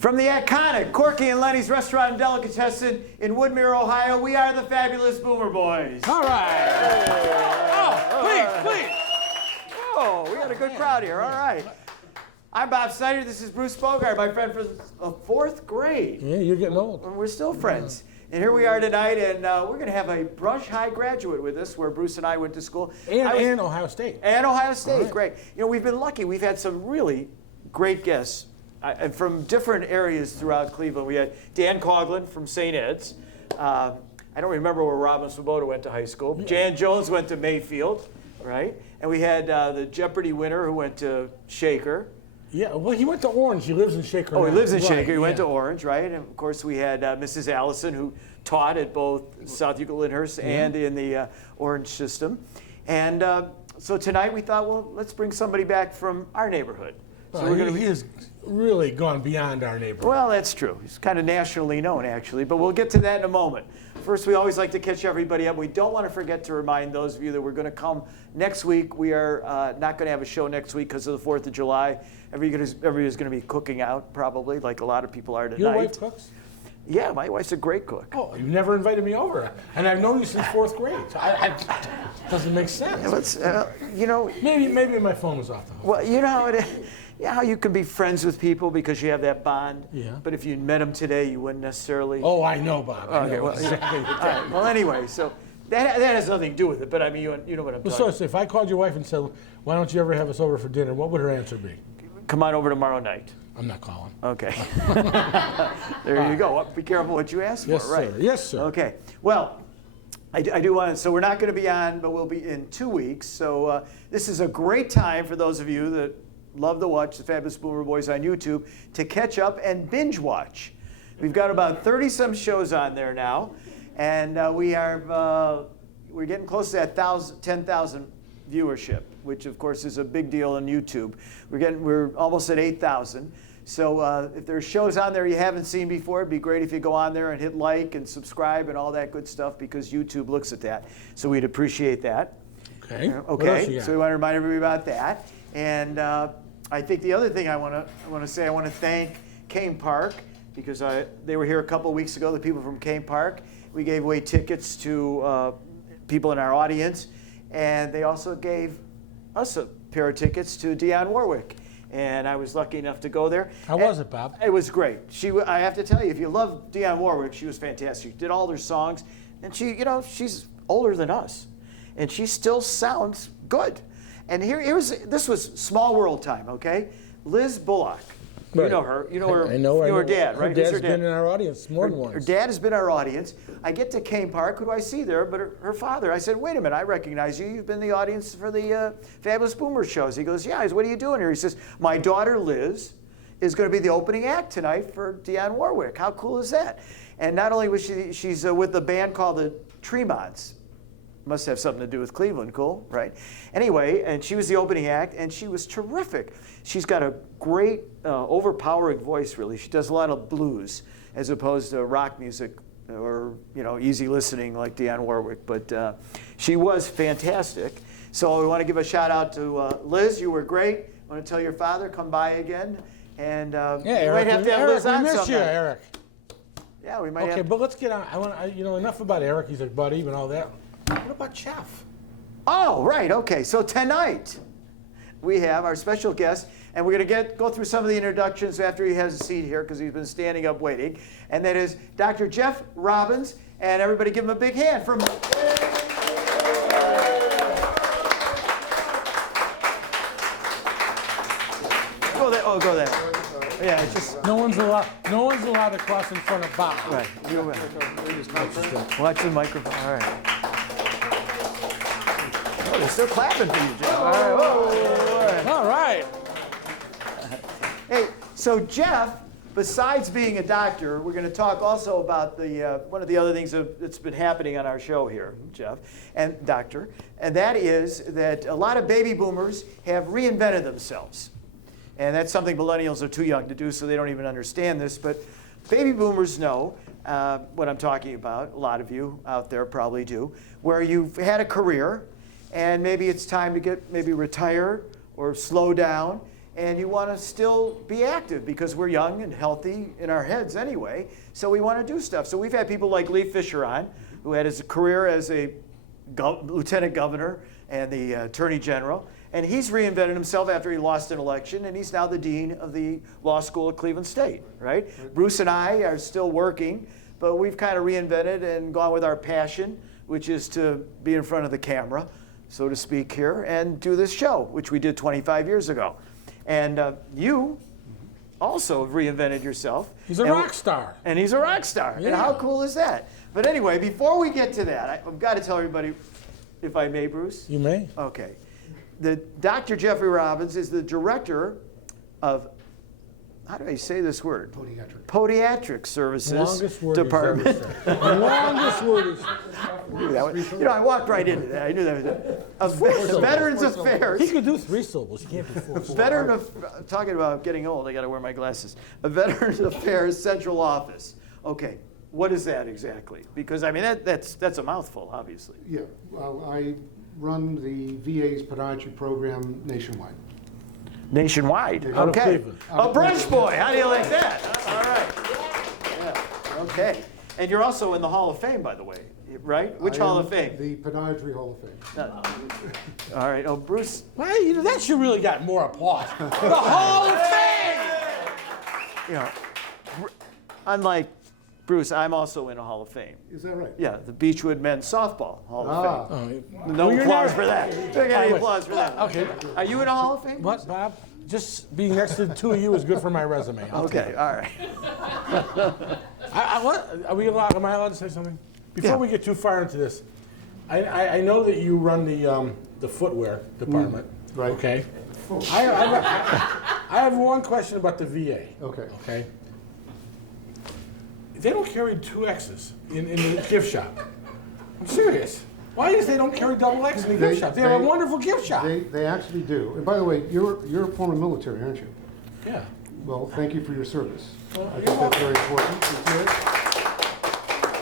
From the iconic Corky and Lenny's Restaurant and Delicatessen in Woodmere, Ohio, we are the Fabulous Boomer Boys. All right. Oh, please. Oh, we got a good crowd here. All right. I'm Bob Snyder. This is Bruce Bogart, my friend from the fourth grade. Yeah, you're getting old. And we're still friends. And here we are tonight, and we're going to have a Brush High graduate with us, where Bruce and I went to school. And Ohio State. And Ohio State, right. Great. You know, we've been lucky. We've had some really great guests from different areas throughout Cleveland. We had Dan Coughlin from St. Ed's. I don't remember where Robin Swoboda went to high school. But Jan Jones went to Mayfield, right? And we had the Jeopardy winner who went to Shaker. Yeah, well, he went to Orange. He lives in Shaker. Oh, he lives in right, Shaker. He went to Orange, right? And of course, we had Mrs. Allison, who taught at both South Euclid Lyndhurst and in the Orange system. And so tonight we thought, well, let's bring somebody back from our neighborhood. So he has really gone beyond our neighborhood. Well, that's true. He's kind of nationally known, actually, but we'll get to that in a moment. First, we always like to catch everybody up. We don't want to forget to remind those of you that we're going to come next week. We are not going to have a show next week because of the 4th of July. Everybody's going to be cooking out, probably, like a lot of people are tonight. Your wife cooks? Yeah, my wife's a great cook. Oh, you never invited me over. And I've known you since 4th grade. So doesn't make sense. You know... Maybe my phone was off the hook. Well, you know how it is. Yeah, how you can be friends with people because you have that bond. Yeah. But if you met them today, you wouldn't necessarily. Oh, I know, Bob. I know exactly. All right. Well, anyway, so that has nothing to do with it. But I mean, you know what I'm talking about. So if I called your wife and said, "Why don't you ever have us over for dinner?" What would her answer be? Come on over tomorrow night. I'm not calling. Okay. There you go. Well, be careful what you ask Yes, for, right? sir. Yes, sir. Okay. Well, I do want to. So we're not going to be on, but we'll be in 2 weeks. So this is a great time for those of you that love to watch the Fabulous Boomer Boys on YouTube to catch up and binge watch. We've got about 30-some shows on there now, and we're getting close to that 10,000 viewership, which of course is a big deal on YouTube. We're almost at 8,000. So if there's shows on there you haven't seen before, it'd be great if you go on there and hit like and subscribe and all that good stuff, because YouTube looks at that. So we'd appreciate that. Okay. Okay. So we want to remind everybody about that. And I think the other thing I want to thank Kane Park, because they were here a couple of weeks ago, the people from Kane Park. We gave away tickets to people in our audience, and they also gave us a pair of tickets to Dionne Warwick. And I was lucky enough to go there. How was it, Bob? It was great. I have to tell you, if you love Dionne Warwick, she was fantastic. She did all their songs, and she's older than us, and she still sounds good. And this was Small World time, okay? Liz Bullock. Right. You know her. You know her. I know her dad, right? Her dad's been in our audience more than once. Her dad has been in our audience. I get to Kane Park. Who do I see there? But her father. I said, wait a minute, I recognize you. You've been in the audience for the Fabulous Boomer shows. He goes, yeah. I said, what are you doing here? He says, my daughter Liz is going to be the opening act tonight for Dionne Warwick. How cool is that? And not only was she's with the band called the Tremonts. Must have something to do with Cleveland, cool, right? Anyway, and she was the opening act, and she was terrific. She's got a great, overpowering voice, really. She does a lot of blues, as opposed to rock music or, easy listening like Dionne Warwick. But she was fantastic. So we want to give a shout out to Liz. You were great. I want to tell your father, come by again. And Eric, might have to have Liz on we miss sometime. you, Eric. Yeah, we might have. Okay, but let's get on. Enough about Eric. He's a buddy and all that. What about Chef? Oh, right. Okay. So tonight we have our special guest, and we're going to go through some of the introductions after he has a seat here, because he's been standing up waiting. And that is Dr. Jeff Robbins. And everybody give him a big hand from. Go there. Oh, go there. Yeah, it's just. No one's allowed to cross in front of Bob. Right. Watch the microphone. All right. Oh, they're still clapping for you, Jeff. All right. Hey, so Jeff, besides being a doctor, we're going to talk also about one of the other things that's been happening on our show here, Jeff, and Doctor, and that is that a lot of baby boomers have reinvented themselves. And that's something millennials are too young to do, so they don't even understand this. But baby boomers know what I'm talking about. A lot of you out there probably do, where you've had a career, and maybe it's time to maybe retire or slow down. and you want to still be active because we're young and healthy in our heads anyway, so we want to do stuff. So we've had people like Lee Fisher on, who had his career as a lieutenant governor and the attorney general, and he's reinvented himself after he lost an election, and he's now the dean of the law school at Cleveland State, right? Bruce and I are still working, but we've kind of reinvented and gone with our passion, which is to be in front of the camera, so to speak, here, and do this show, which we did 25 years ago. And you also have reinvented yourself. He's a rock star. And he's a rock star. Yeah. And how cool is that? But anyway, before we get to that, I've got to tell everybody, if I may, Bruce. You may. Okay. Dr. Jeffrey Robbins is the director of, how do I say this word? Podiatric Services Longest word Department. he's ever said. Longest word he's I walked right into that. I knew that was it. Veterans Affairs. He could do 3 syllables. He can't do 4 syllables. Talking about getting old, I got to wear my glasses. A Veterans Affairs Central Office. Okay, what is that exactly? Because I mean that's a mouthful, obviously. Yeah, well, I run the VA's podiatry program nationwide. Nationwide. Out of Okay. Cleveland. A brunch boy. How do you like that? All right. Yeah. Okay. And you're also in the Hall of Fame, by the way, right? Which Hall of Fame? The Podiatry Hall of Fame. All right. Oh, Bruce. Well, you know, that should really got more applause. The Hall of Fame! You know, unlike Bruce, I'm also in a Hall of Fame. Is that right? Yeah, the Beechwood Men's Softball Hall of Fame. Oh, No you're applause not- for that. Don't get any applause for that. Okay. Are you in a Hall of Fame? What, Bob? Just being next to the 2 of you is good for my resume. Okay, all right. Am I allowed to say something? Before Yeah. we get too far into this, I know that you run the footwear department. right. Okay. I have one question about the VA. Okay. Okay. They don't carry 2Xs in the gift shop. I'm serious. Why is they don't carry double X in the gift shop? They have a wonderful gift shop. They actually do. And by the way, you're a former military, aren't you? Yeah. Well, thank you for your service. Well, I you're think that's welcome. very important.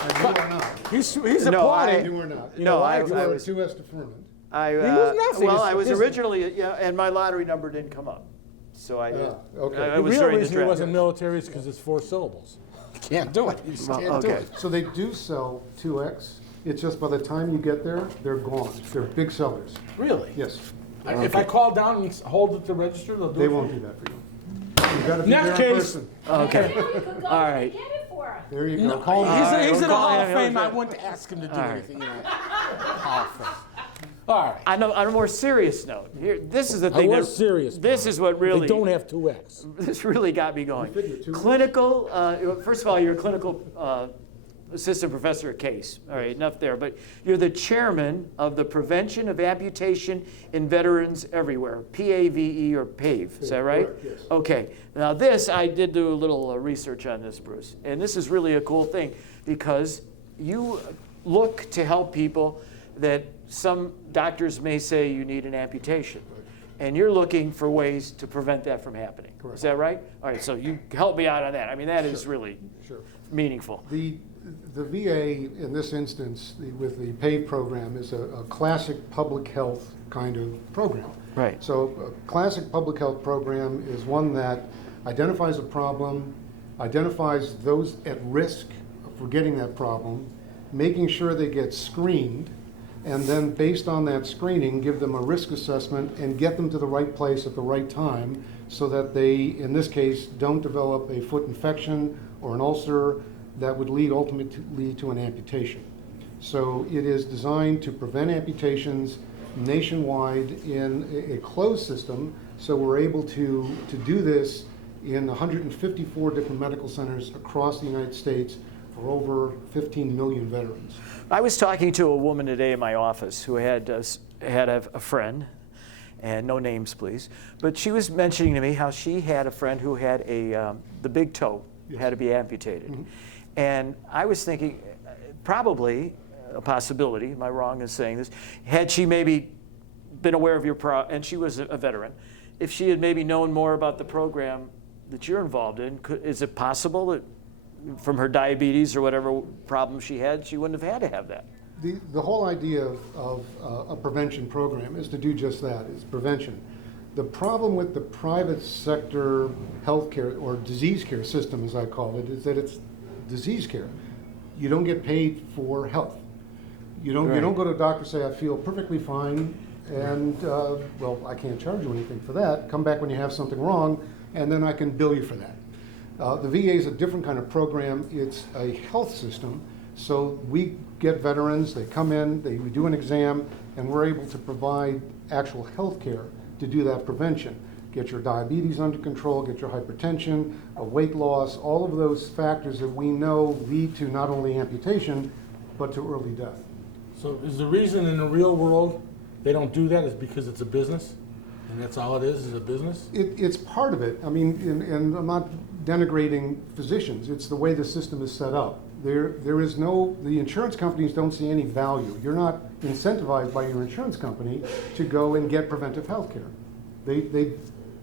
And you are not. He's No, applauding. You are not. No, I You are a was. 2S deferment. I, was nothing. well, I was It's- originally, yeah, and my lottery number didn't come up. So I, Okay. I The was real during the reason he draft. wasn't military is because it's 4 syllables. You can't do it. You just Well, can't do okay. it. So they do sell 2X. It's just by the time you get there, they're gone. They're big sellers. Really? Yes. If I call down and hold it to register, they'll do They it. won't do that for you. You gotta be Next there in case. person. Okay. You could go All and right. get it for him. There you go. No, Call he's, me. right, he's in we'll the call Hall of him. Fame. I wouldn't ask him to do All right. anything. Hall of Fame. All right. On a more serious note, here, this is the I thing. was serious. This is what really. They don't have 2X. This really got me going. figure 2 weeks. Clinical, first of all, you're a clinical assistant professor at Case. All right, enough there. But you're the chairman of the Prevention of Amputation in Veterans Everywhere, PAVE or PAVE. Is that right? Correct, yes. Okay. Now this, I did do a little research on this, Bruce. And this is really a cool thing because you look to help people that some doctors may say you need an amputation. And you're looking for ways to prevent that from happening. Correct. Is that right? All right, so you help me out on that. I mean, that is really Sure. meaningful. The VA, in this instance, with the PAVE program, is a classic public health kind of program. Right. So a classic public health program is one that identifies a problem, identifies those at risk for getting that problem, making sure they get screened, and then based on that screening, give them a risk assessment and get them to the right place at the right time so that they, in this case, don't develop a foot infection or an ulcer that would lead ultimately to an amputation. So it is designed to prevent amputations nationwide in a closed system, so we're able to do this in 154 different medical centers across the United States for over 15 million veterans. I was talking to a woman today in my office who had a friend, and no names, please, but she was mentioning to me how she had a friend who had the big toe had to be amputated. Mm-hmm. And I was thinking, probably a possibility, am I wrong in saying this, had she maybe been aware of your and she was a veteran, if she had maybe known more about the program that you're involved in, is it possible that from her diabetes or whatever problem she had, she wouldn't have had to have that? The whole idea of a prevention program is to do just that, is prevention. The problem with the private sector healthcare, or disease care system as I call it, is that it's disease care. You don't get paid for health. You don't go to a doctor and say, I feel perfectly fine, and well, I can't charge you anything for that. Come back when you have something wrong, and then I can bill you for that. The VA is a different kind of program. It's a health system. So we get veterans, they come in, we do an exam, and we're able to provide actual health care to do that prevention. Get your diabetes under control, get your hypertension, weight loss, all of those factors that we know lead to not only amputation, but to early death. So is the reason in the real world they don't do that is because it's a business? And that's all it is a business? It's part of it. I mean, and I'm not denigrating physicians. It's the way the system is set up. There is no, the insurance companies don't see any value. You're not incentivized by your insurance company to go and get preventive health care. They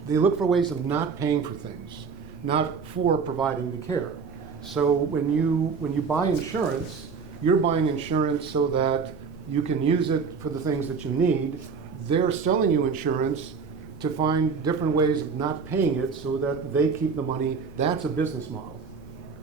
look for ways of not paying for things, not for providing the care. So when you buy insurance, you're buying insurance so that you can use it for the things that you need. They're selling you insurance to find different ways of not paying it so that they keep the money. That's a business model.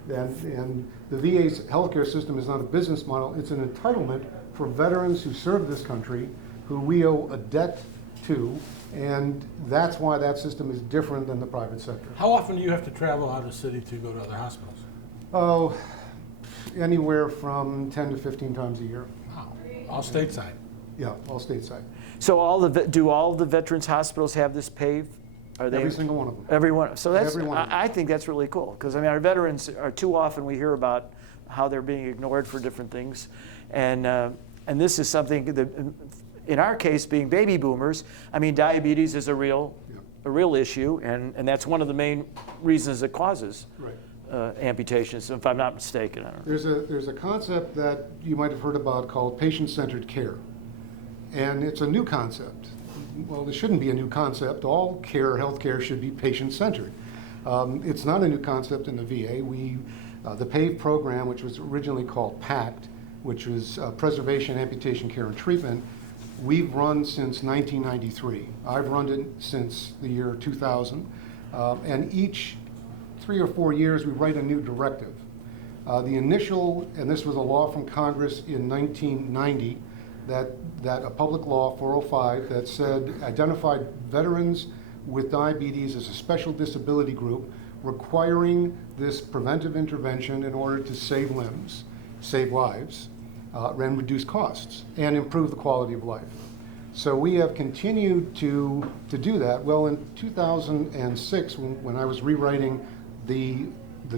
And the VA's healthcare system is not a business model. It's an entitlement for veterans who serve this country, who we owe a debt to, and that's why that system is different than the private sector. How often do you have to travel out of the city to go to other hospitals? Oh, anywhere from 10 to 15 times a year. Wow. All stateside? Yeah, all stateside. So do all the veterans hospitals have this paved? Are they, every single one of them. Every one. So that's, Every one of them. I think that's really cool, because I mean, our veterans are too often, we hear about how they're being ignored for different things, and this is something that, in our case, being baby boomers, I mean, diabetes is a real issue, and that's one of the main reasons it causes amputations, if I'm not mistaken. I don't know. There's a concept that you might have heard about called patient-centered care, and it's a new concept. Well, it shouldn't be a new concept. All care, healthcare, should be patient-centered. It's not a new concept in the VA. The PAVE program, which was originally called PACT, which was Preservation, Amputation, Care, and Treatment, we've run since 1993. I've run it since the year 2000, and each 3 or 4 years we write a new directive. The initial, and this was a law from Congress in 1990, that a public law 405 that said identified veterans with diabetes as a special disability group, requiring this preventive intervention in order to save limbs, save lives, and reduce costs, and improve the quality of life. So we have continued to do that. Well, in 2006, when I was rewriting the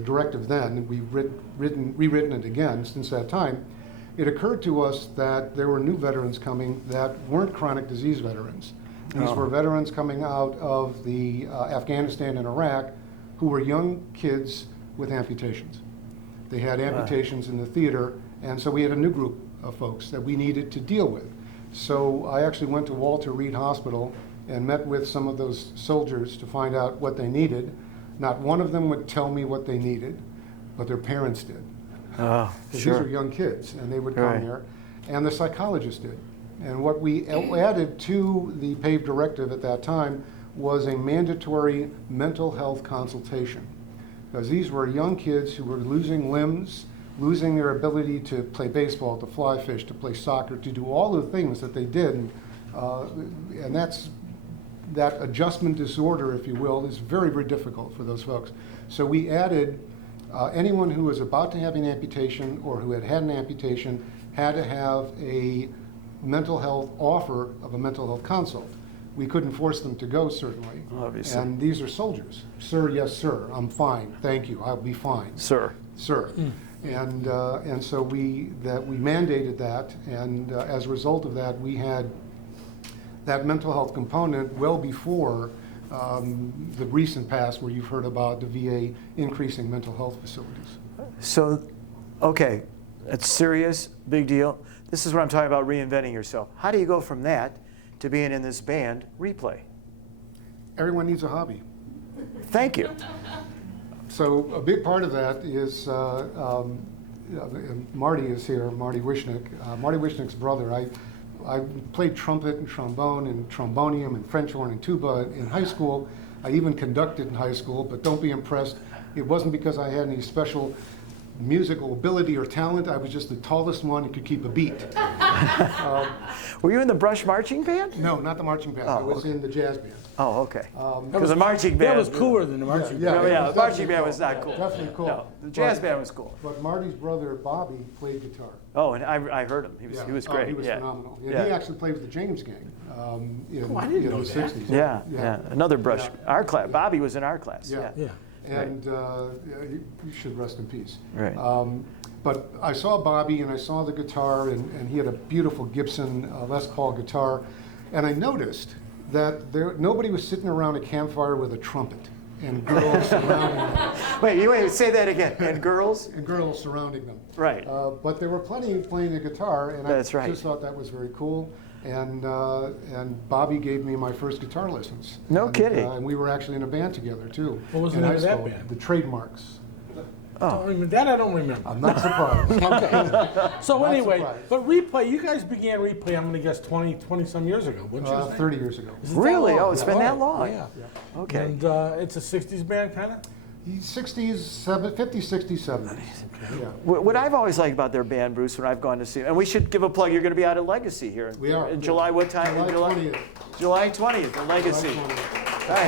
directive then, we've rewritten it again since that time, it occurred to us that there were new veterans coming that weren't chronic disease veterans. These were veterans coming out of the Afghanistan and Iraq who were young kids with amputations. They had amputations in the theater, and so we had a new group of folks that we needed to deal with. So I actually went to Walter Reed Hospital and met with some of those soldiers to find out what they needed. Not one of them would tell me what they needed, but their parents did. Oh, These sure. are young kids, and they would come here, and the psychologist did. And what we added to the PAVE directive at that time was a mandatory mental health consultation, because these were young kids who were losing limbs, losing their ability to play baseball, to fly fish, to play soccer, to do all the things that they did, and that adjustment disorder, if you will, is very, very difficult for those folks. So we added anyone who was about to have an amputation or who had an amputation had to have a mental health offer of a mental health consult. We couldn't force them to go, certainly. Obviously. And these are soldiers. Sir, yes, sir. I'm fine. Thank you. I'll be fine. Sir. Sir. And so we mandated that, and as a result of that, we had that mental health component well before the recent past, where you've heard about the VA increasing mental health facilities. So, okay, that's serious, big deal. This is what I'm talking about, reinventing yourself. How do you go from that to being in this band, Replay? Everyone needs a hobby. Thank you. So a big part of that is, Marty is here, Marty Wishnick. Marty Wishnick's brother. I played trumpet and trombone and trombonium and French horn and tuba in high school. I even conducted in high school, but don't be impressed. It wasn't because I had any special musical ability or talent. I was just the tallest one and could keep a beat. Were you in the brush marching band? No, not the marching band. I was in the jazz band. Oh, okay. Because the marching band That was cooler than the marching Yeah, band. it Yeah, was the marching definitely band was cool. not cool. Definitely cool. No, the jazz band was cool. But Marty's brother, Bobby, played guitar. Oh, and I heard him. He was great. He was yeah. phenomenal. And Yeah. he actually played with the James Gang in, I didn't know the that. 60s. Yeah. Another brush. Our class. Bobby was in our class. Yeah. Yeah. Yeah. And you should rest in peace. Right. But I saw Bobby and I saw the guitar, and he had a beautiful Gibson Les Paul guitar. And I noticed that nobody was sitting around a campfire with a trumpet and girls surrounding them. Wait, say that again. And girls? And girls surrounding them. Right. But there were plenty playing the guitar, and That's I right. just thought that was very cool. And Bobby gave me my first guitar lessons. No kidding. And we were actually in a band together too. What was the in name high of that school. band? The Trademarks. That I don't remember. I'm not surprised. Okay. So Not anyway, surprised. but replay, you guys began replay, I'm going to guess 20 some years ago, wouldn't you say? 30 years ago. Is it that Really? long? Oh, it's been that Oh, long. Yeah. Okay. And it's a 60s band, kind of? 60s, 50s, 60s, 70s. Yeah. What I've always liked about their band, Bruce, when I've gone to see them, and we should give a plug, you're going to be out at Legacy here. We are. In July, what time? July In 20th. July 20th, at Legacy. July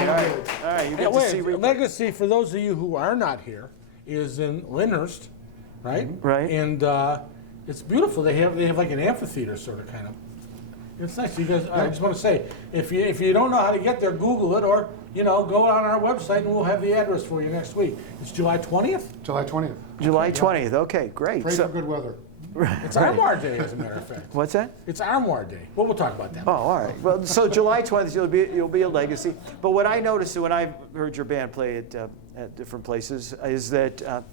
20th. All right. You Yeah, get to see wait, replay. Legacy, for those of you who are not here, is in Lyndhurst, right? Right. And it's beautiful. They have like an amphitheater sort of kind of. It's nice. You guys, I just want to say, if you don't know how to get there, Google it, or go on our website and we'll have the address for you next week. It's July 20th. July 20th. July 20th. Okay, great. Pray for good weather. It's Armoire Day, as a matter of fact. What's that? It's Armoire Day. Well, we'll talk about that. Oh, all right. Well, so July 20th, you'll be at Legacy. But what I noticed when I heard your band play at different places is that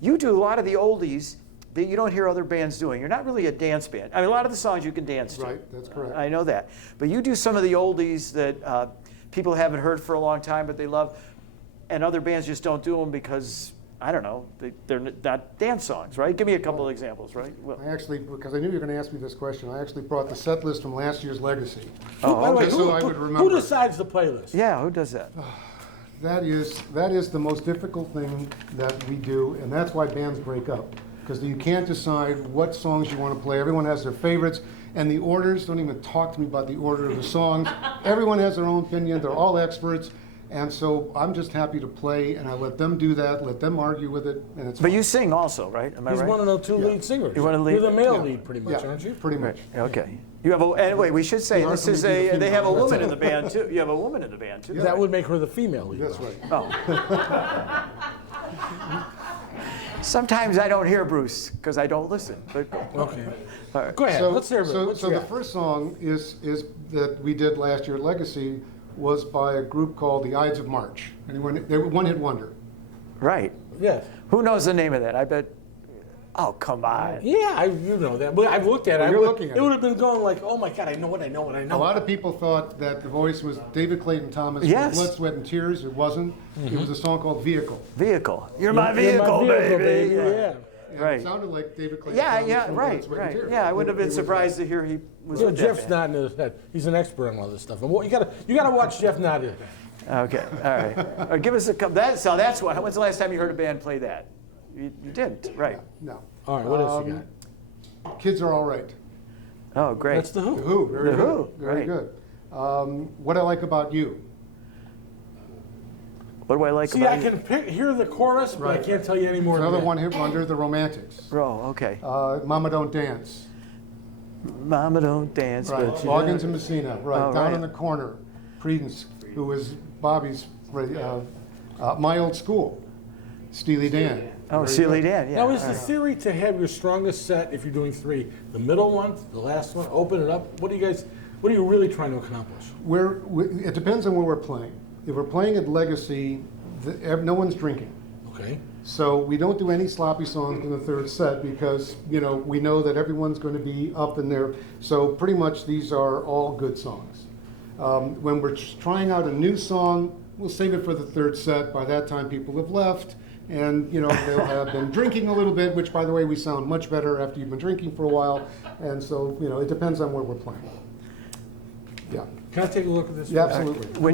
you do a lot of the oldies that you don't hear other bands doing. You're not really a dance band. I mean, a lot of the songs you can dance to. Right, that's correct. I know that. But you do some of the oldies that people haven't heard for a long time, but they love, and other bands just don't do them because, I don't know, they're not dance songs, right? Give me a couple of examples, right? Well, I actually, because I knew you were going to ask me this question, I actually brought the set list from last year's Legacy. oh, Wait, Just so I would who remember. decides the playlist? yeah, who does that? That is the most difficult thing that we do, and that's why bands break up. Because you can't decide what songs you want to play. Everyone has their favorites, and the orders, don't even talk to me about the order of the songs. Everyone has their own opinion. They're all experts. And so I'm just happy to play, and I let them do that, let them argue with it, and it's But fine. you sing also, right? Am I He's right? one of the two Yeah. lead singers. You're one of the lead- You're the male Yeah. lead, pretty much, Yeah, aren't you? pretty much. Okay. You have anyway, we should say You this are is gonna be the they have a female. woman in the band too. You have a woman in the band too. That would make her the female lead. That's though. right. Oh. Sometimes I don't hear Bruce because I don't listen. But Okay. all right. Go ahead. Let's hear it. So What you the got? first song is that we did last year at Legacy was by a group called the Ides of March. Anyone? They were one-hit wonder. Right. Yes. Who knows the name of that? I bet. Oh, come on. Yeah, you know that. But I've looked at it. Well, you're looking at it it. would have been going like, oh my God, I know it. A lot of people thought that the voice was David Clayton Thomas Yes. with Blood, Sweat, and Tears. It wasn't. It was a song called Vehicle. Vehicle. You're my You're vehicle, baby. And Yeah. Right. It sounded like David Clayton Yeah, Thomas yeah, from right, Blood, Sweat, and right. Tears. Yeah, I wouldn't have It been was surprised to hear he was You know, with that Jeff's band. nodding his head. He's an expert on all this stuff. And you gotta watch Jeff nod his head. Okay, all right. Give us a couple. So that's what. When's the last time you heard a band play that? You didn't, right? No. All right, what else you got? Kids Are All Right. Oh, great. That's the Who. The Who. Very The good. Who, Very right. good. What I Like About You. What do I like See, about I you? can hear the chorus, but I Right. can't tell you any more than Another that. one-hit wonder, The Romantics. Oh, okay. Mama Don't Dance. Mama don't dance, Right. but you Loggins know. and Messina. Right. Oh, Down right. in the Corner. Prudence, who was Bobby's, My Old School. Steely Dan. Oh, Very Steely good. Dan. Yeah. Now, is all the right. theory to have your strongest set, if you're doing three, the middle one, the last one, open it up? What are you really trying to accomplish? It depends on where we're playing. If we're playing at Legacy, no one's drinking. Okay. So we don't do any sloppy songs in the third set because, we know that everyone's going to be up in there. So pretty much these are all good songs. When we're trying out a new song, we'll save it for the third set. By that time, people have left. and they'll have been drinking a little bit, which, by the way, we sound much better after you've been drinking for a while, and so it depends on what we're playing. Yeah. Can I take a look at this? Yeah, absolutely.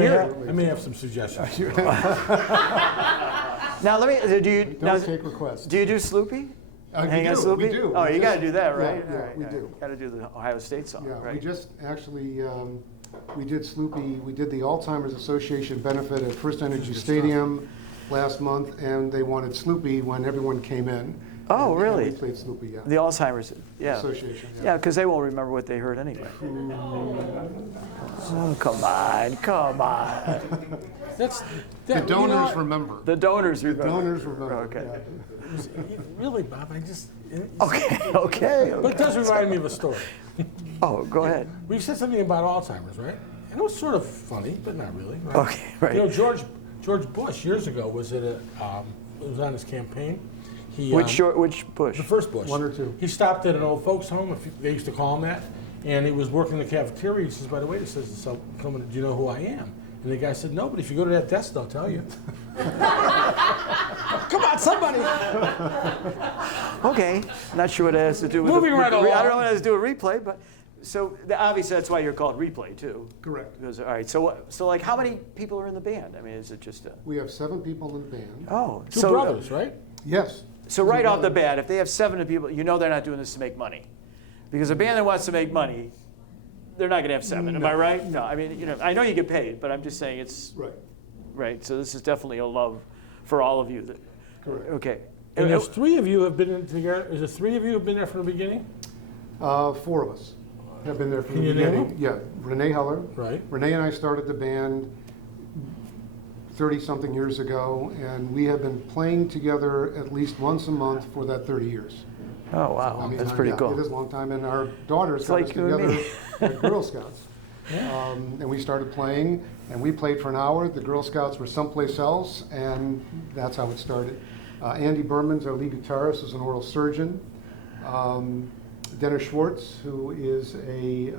I may have some suggestions. Now let me. Don't take requests. Do you do Sloopy? Hang on, We Sloopy? do. Oh, We you got to just- do that, yeah, right? yeah, All right, we all do. right. Got to do the Ohio State song, Yeah, right? we just actually, we did Sloopy, we did the Alzheimer's Association benefit at First Energy Stadium last month, and they wanted Sloopy when everyone came in. Oh, And really? we played Sloopy, yeah. The Alzheimer's, yeah. Association, Yeah, because they won't remember what they heard anyway. Oh, come on, come on. The donors remember. The donors The remember. donors remember. Okay. yeah. Really, Bob, I just... Okay. But it does remind me of a story. Oh, go ahead. We said something about Alzheimer's, right? And it was sort of funny, but not really. Right? Okay, right. George Bush years ago was at it was on his campaign. He, Which Bush? the first Bush. One or two. He stopped at an old folks' home. They used to call him that. And he was working in the cafeteria. He says, "By the way," he says, "someone, do you know who I am?" And the guy said, "No, but if you go to that desk, they'll tell you." Come on, somebody! Okay. Not sure what it has to do with. Moving right along. I don't know what it has to do with replay, but obviously that's why you're called replay too. Correct. Because, all right. So like, how many people are in the band? I mean, is it just a? We have 7 people in the band. Oh, Two brothers, right? Yes. So right off the bat, if they have 7 people, they're not doing this to make money, because a band that wants to make money, they're not going to have 7. Am I right? No. I mean, I know you get paid, but I'm just saying it's Right. right. So this is definitely a love for all of you. Correct. Okay. And there's 3 of you have been in together. Is there 3 of you have been there from the beginning? 4 of us have been there from Can the you name beginning. them? Yeah. Renee Heller. Right. Renee and I started the band 30-something years ago, and we have been playing together at least once a month for that 30 years. Oh wow, I mean, that's pretty yeah, cool. It is a long time, and our daughters It's got like us you and together me. at Girl Scouts. And we started playing, and we played for an hour. The Girl Scouts were someplace else, and that's how it started. Andy Berman's our lead guitarist, is an oral surgeon. Dennis Schwartz, who is a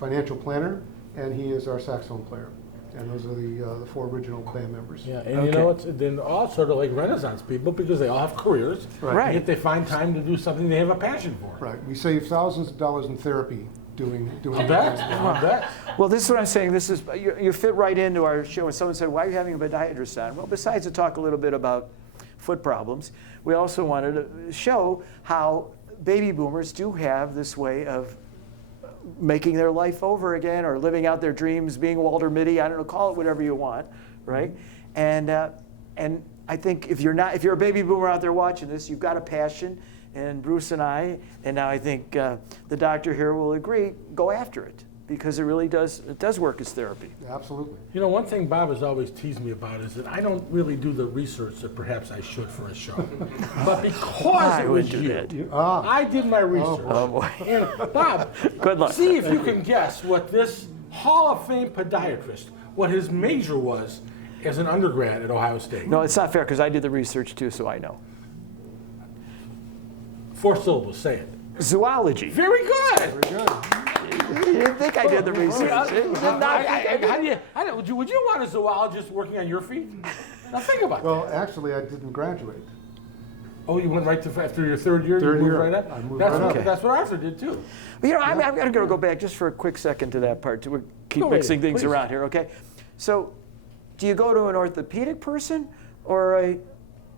financial planner, and he is our saxophone player. And those are the 4 original band members. Yeah, and they're all sort of like Renaissance people because they all have careers. Right. And yet they find time to do something they have a passion for. Right. We save thousands of dollars in therapy doing I bet. I bet. Well, this is what I'm saying. This is you fit right into our show. When someone said, "Why are you having a podiatrist on?" Well, besides to talk a little bit about foot problems, we also wanted to show how baby boomers do have this way of making their life over again, or living out their dreams, being Walter Mitty. I don't know, call it whatever you want, right? And I think if you're a baby boomer out there watching this, you've got a passion. And Bruce and I, and now I think the doctor here will agree, go after it, because it really does work as therapy. Absolutely. You know, one thing Bob has always teased me about is that I don't really do the research that perhaps I should for a show. But because I it was would do you, that. I did my research. Oh boy. And Bob, Good luck. see if you can guess what this Hall of Fame podiatrist, what his major was as an undergrad at Ohio State. No, it's not fair, because I did the research too, so I know. 4 syllables, say it. Zoology. Very good. Very good. You didn't think I did the research. You did not think I did. Would you want a zoologist working on your feet? Now think about that. Well, actually, I didn't graduate. Oh, you went right to after your 3rd year. Third you moved year. right up. I moved That's right what, up. That's what Arthur did too. I'm going to go back just for a quick second to that part. We keep Go ahead, mixing things please. around here, okay? So, do you go to an orthopedic person or a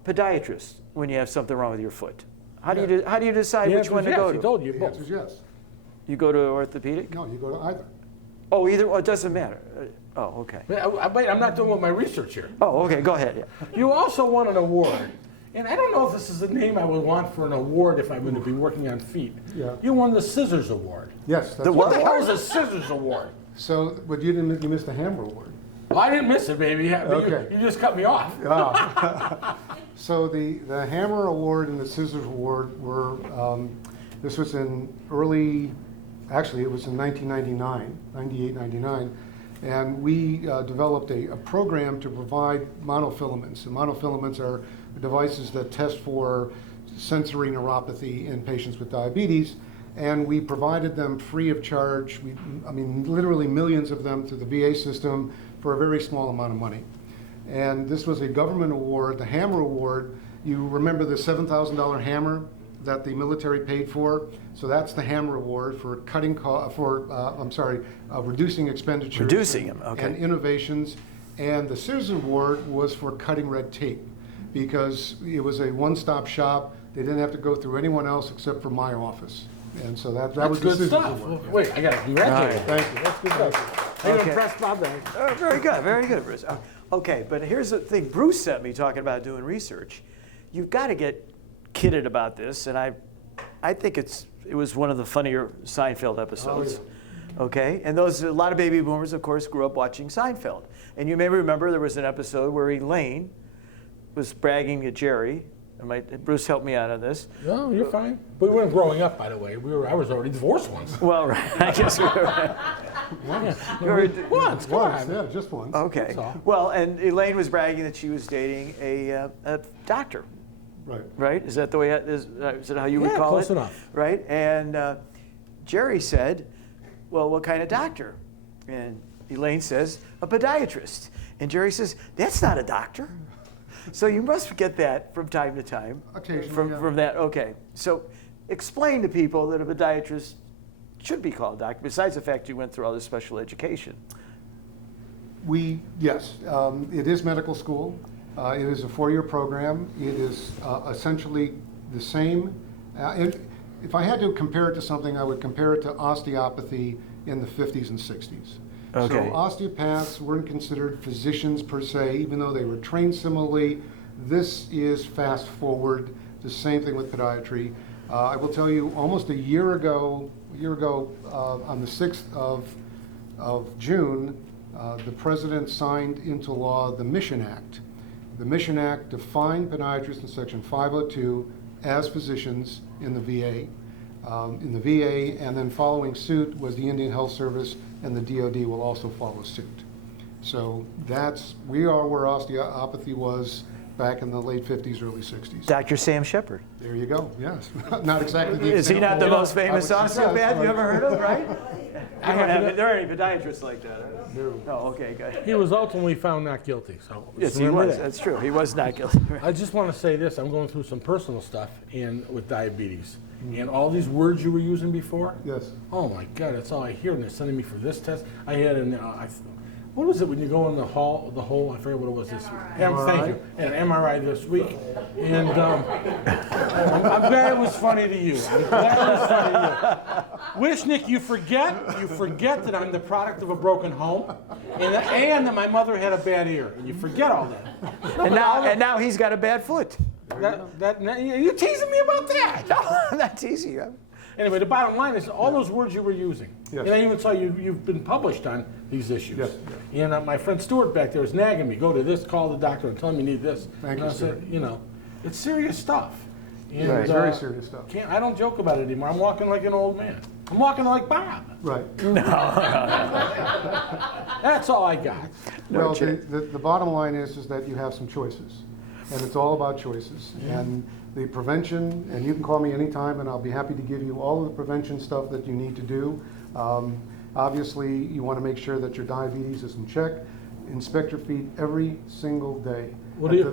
podiatrist when you have something wrong with your foot? How do you decide The which answer one is to go yes. to? He told you The both. answer is yes. You go to orthopedic? No, you go to either. Oh, either. Well, it doesn't matter. Oh, okay. Wait, I'm not doing with my research here. Oh, okay. Go ahead. Yeah. You also won an award, and I don't know if this is the name I would want for an award if I'm going to be working on feet. Yeah. You won the Scissors Award. Yes. That's What right. the hell is a Scissors Award? So, but you missed the Hammer Award. Well, I didn't miss it, baby. Yeah, but Okay. you just cut me off. So the Hammer Award and the Scissors Award were, this was in actually it was in 1999, 98, 99, and we developed a program to provide monofilaments. And monofilaments are devices that test for sensory neuropathy in patients with diabetes, and we provided them free of charge. Literally millions of them through the VA system for a very small amount of money. And this was a government award, the Hammer Award. You remember the $7,000 hammer that the military paid for? So that's the Hammer Award for reducing expenditures. Reducing them, okay. And innovations. And the Scissors Award was for cutting red tape, because it was a one-stop shop. They didn't have to go through anyone else except for my office. And so that was the good Scissors stuff. Award. Wait, I got to congratulate you. Thank you. That's good stuff. I'm Okay. impressed, Bob. Very good, Bruce. Okay, but here's the thing. Bruce sent me talking about doing research. You've got to get kidded about this, and I think it was one of the funnier Seinfeld episodes. Okay, and a lot of baby boomers, of course, grew up watching Seinfeld. And you may remember there was an episode where Elaine was bragging at Jerry. Bruce helped me out on this. No, you're fine. But we weren't growing up, by the way. I was already divorced once. Well, right. I guess we were. Once, come on. Yeah, just once. Okay. That's all. Well, and Elaine was bragging that she was dating a doctor. Right. Right? Is that the way? Is that how you would Yeah, call close it? enough. Right. And Jerry said, "Well, what kind of doctor?" And Elaine says, "A podiatrist." And Jerry says, "That's not a doctor." So you must get that from time to time. Occasionally, yeah. From that. Okay. So explain to people that a podiatrist should be called a doctor, besides the fact you went through all this special education. Yes, it is medical school. It is a 4-year program. It is essentially the same. And if I had to compare it to something, I would compare it to osteopathy in the 50s and 60s. Okay. So osteopaths weren't considered physicians per se, even though they were trained similarly. This is fast forward, the same thing with podiatry. I will tell you, almost a year ago, on the 6th of June, the president signed into law the Mission Act. The Mission Act defined podiatrists in Section 502 as physicians in the VA. And then following suit was the Indian Health Service, and the DoD will also follow suit. So we are where osteopathy was back in the late 50s, early 60s. Dr. Sam Shepard. There you go, yes. Not exactly the Is he not the example most famous I would suggest, osteopath you ever heard of, right? There aren't any podiatrists like that. No. No, okay, good. He was ultimately found not guilty. So Yes, just he remember was. that. That's true. He was not guilty. I just want to say this. I'm going through some personal stuff with diabetes. And all these words you were using before, Yes. oh my God, that's all I hear. And they're sending me for this test. I had what was it when you go in the hole, I forget what it was this week. Thank you. An MRI this week. And I'm glad it was funny to you. I'm glad it was funny to you. Wishnick, you forget that I'm the product of a broken home and that my mother had a bad ear. And you forget all that. No, And now he's got a bad foot. You're teasing me about that. No, I'm not teasing you. Anyway, the bottom line is all those words you were using. Yes. And I even saw you've been published on these issues. Yes. And my friend Stuart back there was nagging me, go to this, call the doctor and tell him you need this. Thank and you, I said, it's serious stuff. And, It's very serious stuff. I don't joke about it anymore. I'm walking like an old man. I'm walking like Bob. Right. That's all I got. Well, the bottom line is that you have some choices, and it's all about choices. And the prevention, and you can call me anytime, and I'll be happy to give you all of the prevention stuff that you need to do. Obviously, you want to make sure that your diabetes is in check. Inspect your feet every single day.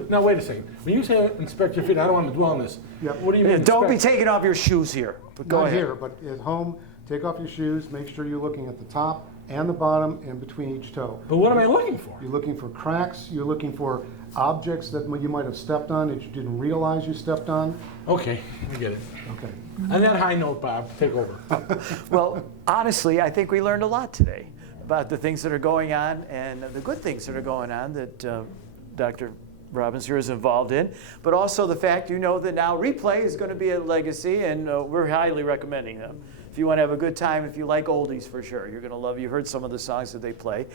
Now, wait a second. When you say inspect your feet, I don't want to dwell on this. Yep. What do you mean? Don't be inspect? taking off your shoes here. But go Not ahead. here, but at home, take off your shoes, make sure you're looking at the top and the bottom and between each toe. But what am I looking for? You're looking for cracks, you're looking for objects that you might have stepped on that you didn't realize you stepped on. Okay, I get it. Okay. On that high note, Bob, take over. Well, honestly, I think we learned a lot today about the things that are going on and the good things that are going on that Dr. Robbins here is involved in, but also the fact that now replay is going to be a legacy, and we're highly recommending them. If you want to have a good time, if you like oldies for sure, you're going to love it. You heard some of the songs that they play.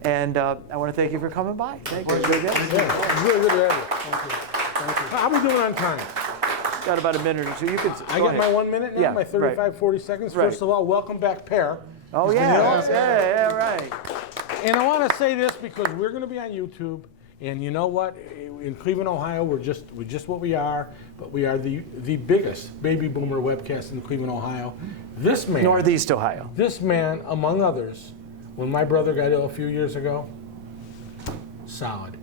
And I want to thank you for coming by. Thank you. Good day. Yeah, it's really good to have you. Thank you. How are we doing on time? Got about a minute or two. You could. I get my 1 minute now, Yeah, my 35, right. 40 seconds. Right. First of all, welcome back, Pear. Oh, yeah. Yeah, right. And I want to say this because we're going to be on YouTube. And you know what? In Cleveland, Ohio, we're just what we are. But we are the biggest baby boomer webcast in Cleveland, Ohio. This man, Northeast Ohio. This man, among others, when my brother got ill a few years ago, solid.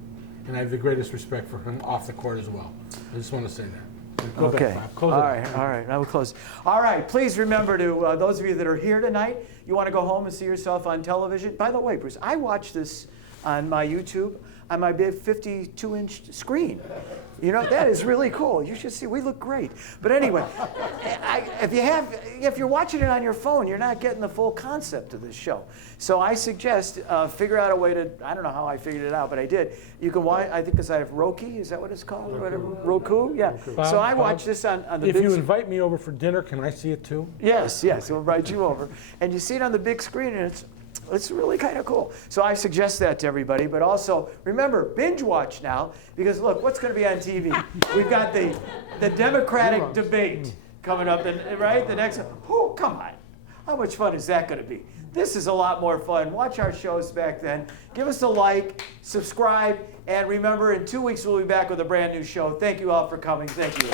and I have the greatest respect for him off the court as well. I just want to say that. Go Okay. back, Bob. Close All it right. out. All right. I will close. All right. Please remember to those of you that are here tonight, you want to go home and see yourself on television. By the way, Bruce, I watch this on my YouTube on my big 52-inch screen. You know, that is really cool. You should see. We look great. But anyway, if you're watching it on your phone, you're not getting the full concept of this show. So I suggest figure out a way to. I don't know how I figured it out, but I did. You can watch. I think because I have Roku. Is that what it's called? Or whatever. Roku. Yeah. Bob, So I Bob, watch this on the If big. you invite me over for dinner, can I see it too? Yes. We'll invite you over, and you see it on the big screen, and it's really kind of cool. So I suggest that to everybody, but also remember, binge watch now, because look, what's going to be on TV? We've got the Democratic debate coming up, and right, the next, oh, come on. How much fun is that going to be? This is a lot more fun. Watch our shows back then. Give us a like, subscribe, and remember, in 2 weeks, we'll be back with a brand new show. Thank you all for coming. Thank you.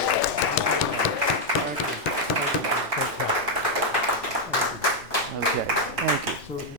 Okay, thank you.